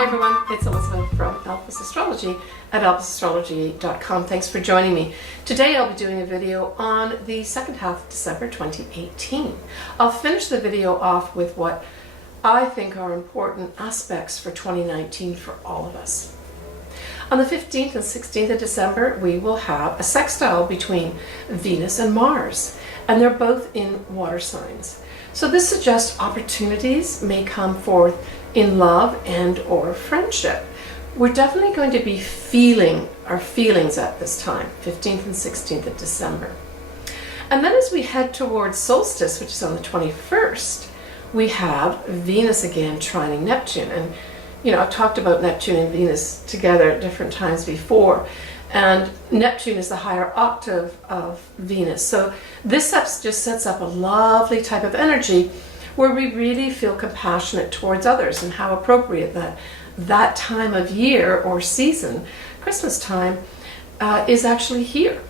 Hi everyone, it's Elizabeth from Elvis Astrology at elvisastrology.com. Thanks for joining me. Today I'll be doing a video on the second half of December 2018. I'll finish the video off with what I think are important aspects for 2019 for all of us. On the 15th and 16th of December, we will have a sextile between Venus and Mars, and they're both in water signs. So this suggests opportunities may come forth in love and or friendship. We're definitely going to be feeling our feelings at this time, 15th and 16th of December. And then as we head towards solstice, which is on the 21st, we have Venus again trining Neptune. And you know, I've talked about Neptune and Venus together at different times before. And Neptune is the higher octave of Venus. So this just sets up a lovely type of energy where we really feel compassionate towards others, and how appropriate that that time of year or season, Christmas time, is actually here.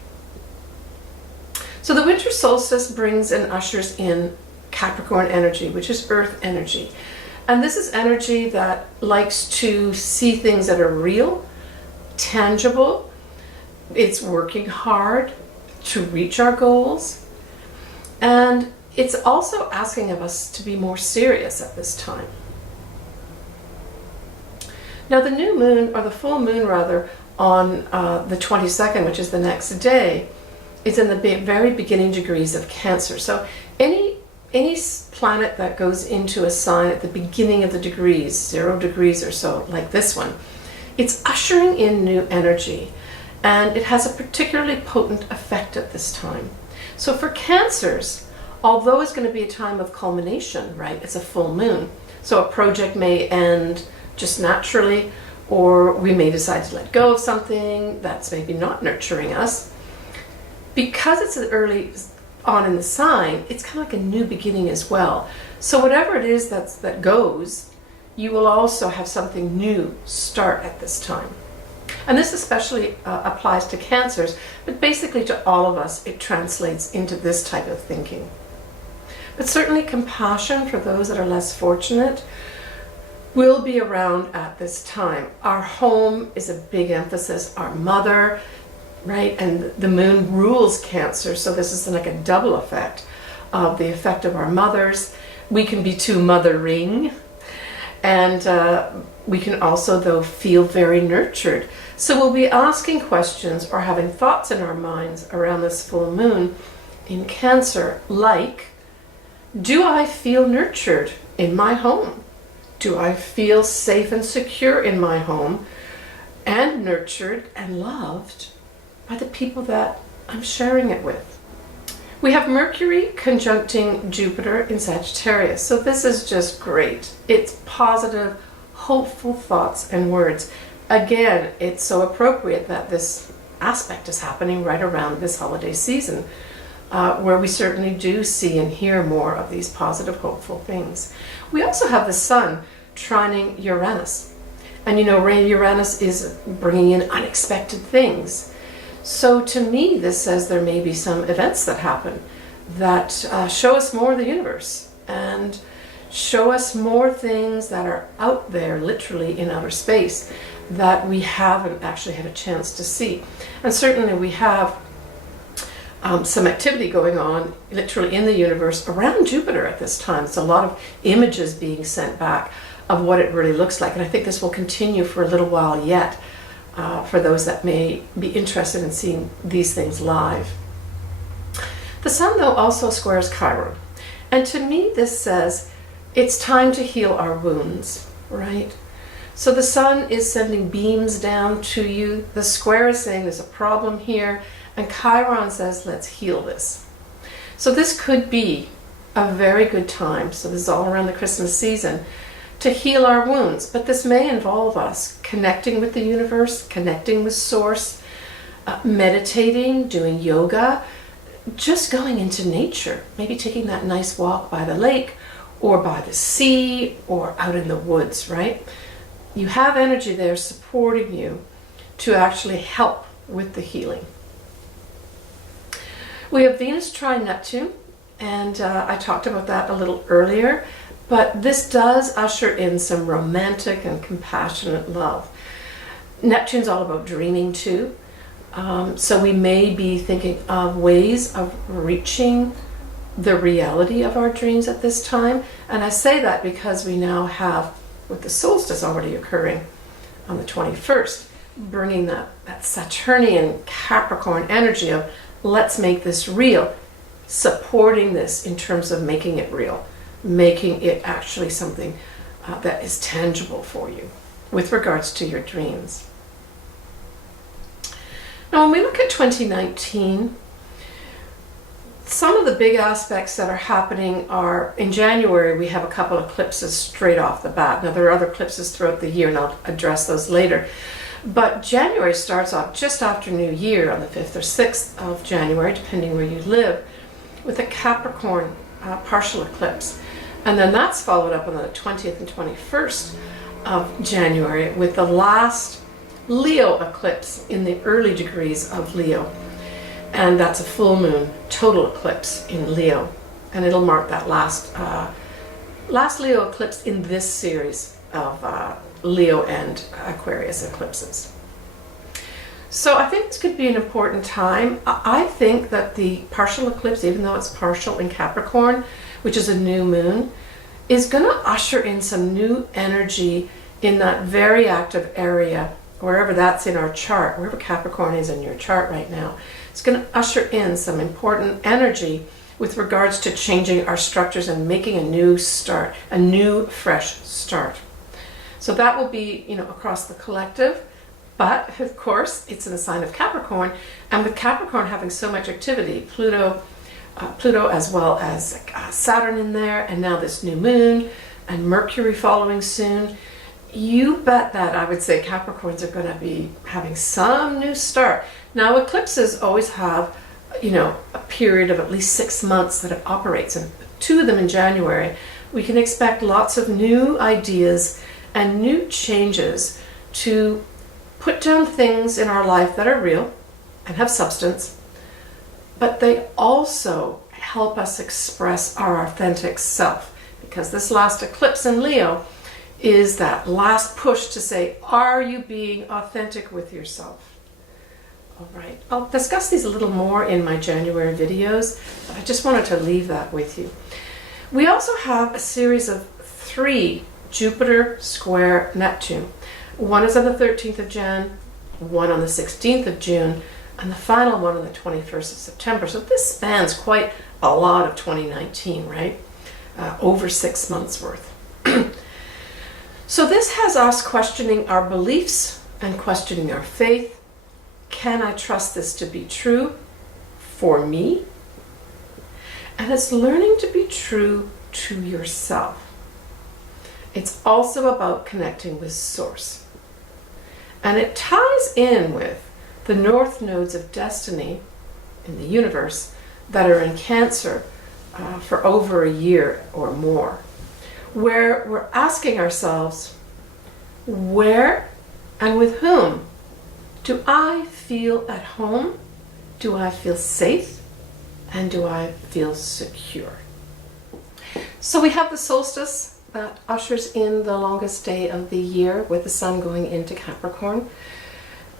So the winter solstice brings and ushers in Capricorn energy, which is earth energy. And this is energy that likes to see things that are real, tangible. It's working hard to reach our goals. And it's also asking of us to be more serious at this time. Now the new moon, or the full moon rather, on the 22nd, which is the next day, is in the very beginning degrees of Cancer. So any planet that goes into a sign at the beginning of the degrees, 0 degrees or so, like this one, it's ushering in new energy, and it has a particularly potent effect at this time. So for Cancers, although it's going to be a time of culmination, right? It's a full moon. So a project may end just naturally, or we may decide to let go of something that's maybe not nurturing us. Because it's early on in the sign, it's kind of like a new beginning as well. So whatever it is that goes, you will also have something new start at this time. And this especially applies to Cancers, but basically to all of us, it translates into this type of thinking. But certainly compassion for those that are less fortunate will be around at this time. Our home is a big emphasis, our mother, right? And the moon rules Cancer, so this is like a double effect of the effect of our mothers. We can be too mothering, and we can also, though, feel very nurtured. So we'll be asking questions or having thoughts in our minds around this full moon in Cancer, like, do I feel nurtured in my home? Do I feel safe and secure in my home, and nurtured and loved by the people that I'm sharing it with? We have Mercury conjuncting Jupiter in Sagittarius. So this is just great. It's positive, hopeful thoughts and words. Again, it's so appropriate that this aspect is happening right around this holiday season, where we certainly do see and hear more of these positive, hopeful things. We also have the Sun trining Uranus. And you know, Uranus is bringing in unexpected things. So to me, this says there may be some events that happen that show us more of the universe and show us more things that are out there, literally in outer space, that we haven't actually had a chance to see. And certainly we have some activity going on literally in the universe around Jupiter at this time. It's a lot of images being sent back of what it really looks like. And I think this will continue for a little while yet, for those that may be interested in seeing these things live. The Sun, though, also squares Chiron. And to me, this says it's time to heal our wounds, right? So the Sun is sending beams down to you. The square is saying there's a problem here. And Chiron says, let's heal this. So this could be a very good time, so this is all around the Christmas season, to heal our wounds. But this may involve us connecting with the universe, connecting with Source, meditating, doing yoga, just going into nature, maybe taking that nice walk by the lake or by the sea or out in the woods, right? You have energy there supporting you to actually help with the healing. We have Venus trine Neptune, and I talked about that a little earlier. But this does usher in some romantic and compassionate love. Neptune's all about dreaming too. So we may be thinking of ways of reaching the reality of our dreams at this time. And I say that because we now have, with the solstice already occurring on the 21st, bringing that Saturnian Capricorn energy of let's make this real, supporting this in terms of making it real, making it actually something that is tangible for you with regards to your dreams. Now, when we look at 2019, some of the big aspects that are happening are, in January, we have a couple of eclipses straight off the bat. Now, there are other eclipses throughout the year, and I'll address those later. But January starts off just after New Year on the 5th or 6th of January, depending where you live, with a Capricorn partial eclipse. And then that's followed up on the 20th and 21st of January with the last Leo eclipse in the early degrees of Leo. And that's a full moon total eclipse in Leo. And it'll mark that last Leo eclipse in this series of Leo and Aquarius eclipses. So I think this could be an important time. I think that the partial eclipse, even though it's partial in Capricorn, which is a new moon, is going to usher in some new energy in that very active area, wherever that's in our chart, wherever Capricorn is in your chart right now. It's going to usher in some important energy with regards to changing our structures and making a new start, a new fresh start. So that will be, across the collective, but of course it's in the sign of Capricorn, and with Capricorn having so much activity, Pluto as well as Saturn in there, and now this new moon and Mercury following soon, you bet that I would say Capricorns are going to be having some new start. Now eclipses always have, a period of at least 6 months that it operates, and 2 of them in January. We can expect lots of new ideas and new changes to put down things in our life that are real and have substance, but they also help us express our authentic self, because this last eclipse in Leo is that last push to say, are you being authentic with yourself? All right, I'll discuss these a little more in my January videos, but I just wanted to leave that with you. We also have a series of 3 Jupiter square Neptune. One is on the 13th of Jan, one on the 16th of June, and the final one on the 21st of September. So this spans quite a lot of 2019, right? Over 6 months worth. So this has us questioning our beliefs and questioning our faith. Can I trust this to be true for me? And it's learning to be true to yourself. It's also about connecting with Source. And it ties in with the north nodes of destiny in the universe that are in Cancer for over a year or more, where we're asking ourselves, where and with whom do I feel at home? Do I feel safe? And do I feel secure? So we have the solstice that ushers in the longest day of the year with the sun going into Capricorn,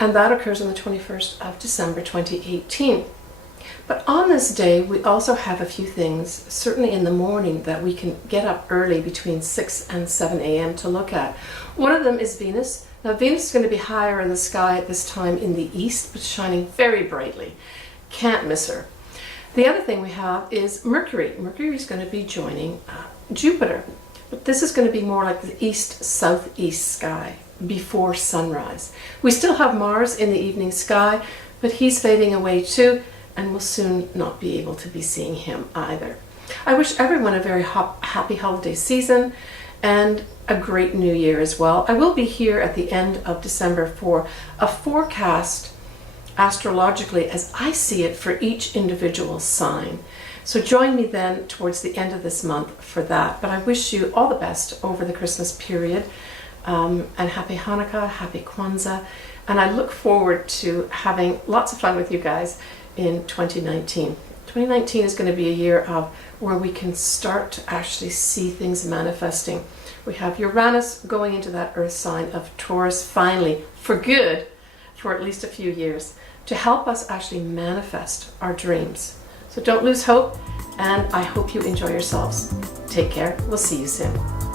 and that occurs on the 21st of December 2018. But on this day, we also have a few things, certainly in the morning, that we can get up early between 6 and 7 a.m. to look at. One of them is Venus. Now, Venus is going to be higher in the sky at this time in the east, but shining very brightly. Can't miss her. The other thing we have is Mercury. Mercury is going to be joining Jupiter. But this is going to be more like the east-southeast sky before sunrise. We still have Mars in the evening sky, but he's fading away too, and we'll soon not be able to be seeing him either. I wish everyone a very happy holiday season and a great new year as well. I will be here at the end of December for a forecast astrologically as I see it for each individual sign. So join me then towards the end of this month for that. But I wish you all the best over the Christmas period, and happy Hanukkah, happy Kwanzaa, and I look forward to having lots of fun with you guys in 2019. 2019 is going to be a year of where we can start to actually see things manifesting. We have Uranus going into that earth sign of Taurus finally, for good, for at least a few years, to help us actually manifest our dreams. So don't lose hope, and I hope you enjoy yourselves. Take care. We'll see you soon.